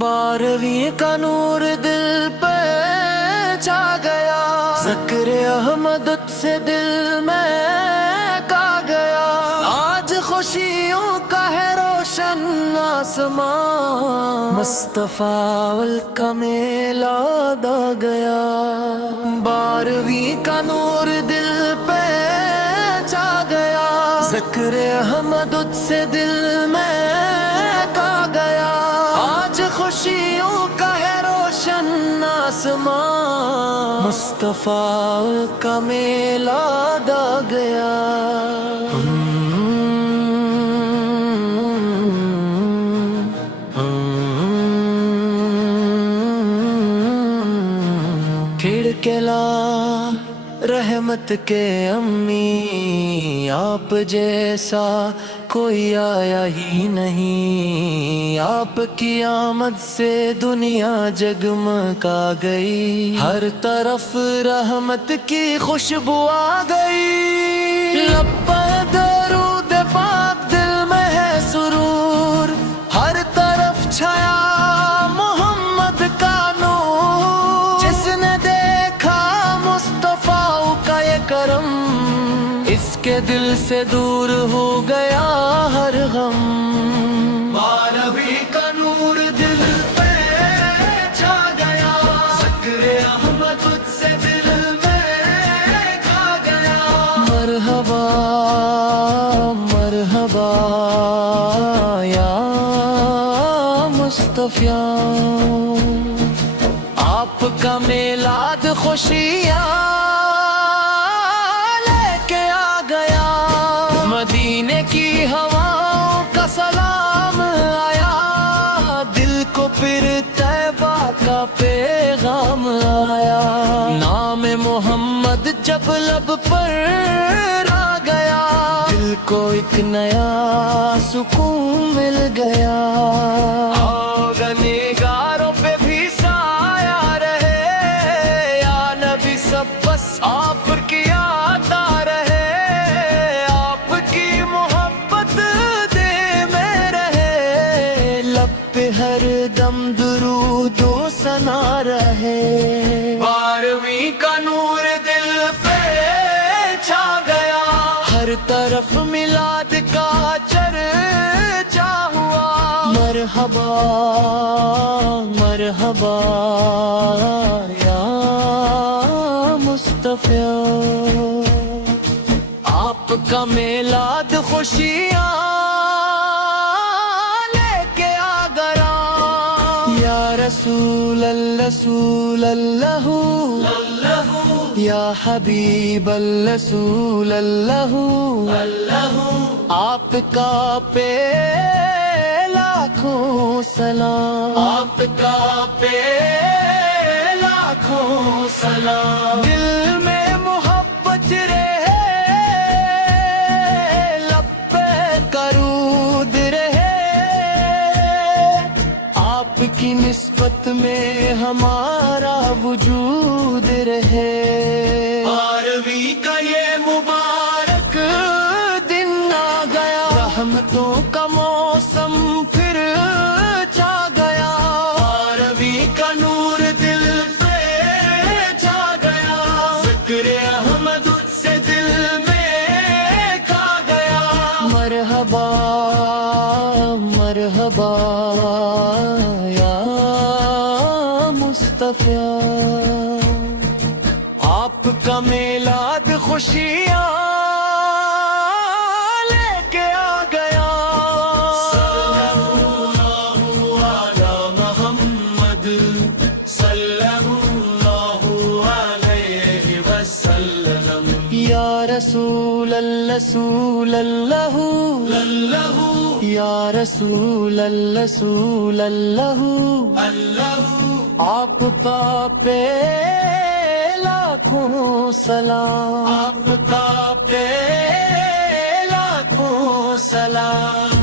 12ਵੀਂ کا نور دل پہ چھا گیا، ذکر احمد سے دل میں کا گیا، آج خوشیوں کا ہے روشن آسمان، مصطفیٰ کا میلاد آ گیا۔ 12ویں کا نور دل پہ چھا گیا، ذکر احمد سے دل میں کا گیا، آج خوشیوں کا ہے روشن آسمان، مصطفیٰ کا میلاد آ گیا۔ کھڑکلا رحمت کے امی، آپ جیسا کوئی آیا ہی نہیں، آپ کی آمد سے دنیا جگمگا گئی، ہر طرف رحمت کی خوشبو آ گئی، لب پر درود پاک دل میں ہے سرور، ہر طرف چھایا محمد کا نور، جس نے دیکھا مصطفیٰ کا یہ کرم، اس کے دل سے دور ہو گیا ہر غم۔ 12ویں کا نور دل پہ چھا گیا، ذکر احمد سے دل میں کھا گیا، مرحبا مرحبا یا مصطفیٰ، آپ کا میلاد خوشیاں مدینے کی ہواؤں کا سلام آیا، دل کو پھر طیبہ کا پیغام آیا، نام محمد جب لب پر آ گیا، دل کو ایک نیا سکون مل گیا، نگاروں پہ بھی سایہ رہے، یا نبی سب بس آپ کی آتا رہے، ہر دم درود و ثنا رہے۔ 12ویں کا نور دل پہ چھا گیا، ہر طرف میلاد کا چرچا ہوا، مرحبا مرحبا یا مصطفیٰ، آپ کا میلاد خوشیاں رسول اللہ رسول اللہ یا حبیب اللہ رسول اللہ، آپ کا پہ لاکھوں سلام، آپ کا پہ لاکھوں سلام، دل میں محبت رہے، لب پہ درود رہے، آپ کی نسبت میں ہمارا وجود رہے۔ 12ویں کا یہ مبارک دن آ گیا، رحمتوں کا موسم پھر چھا گیا، 12ویں کا نور دل پہ چھا گیا، ذکر احمد سے دل میں کھا گیا، مرحبا مرحبا یا مصطفیٰ، آپ کا میلاد خوشیاں لے کے آ گیا، صلی اللہ علی محمد صلی اللہ علیہ وسلم، یا رسول اللہ رسول اللہ یا رسول اللہ رسول اللہ، آپ کا پہ لاکھوں سلام، آپ کا پہ لاکھوں سلام۔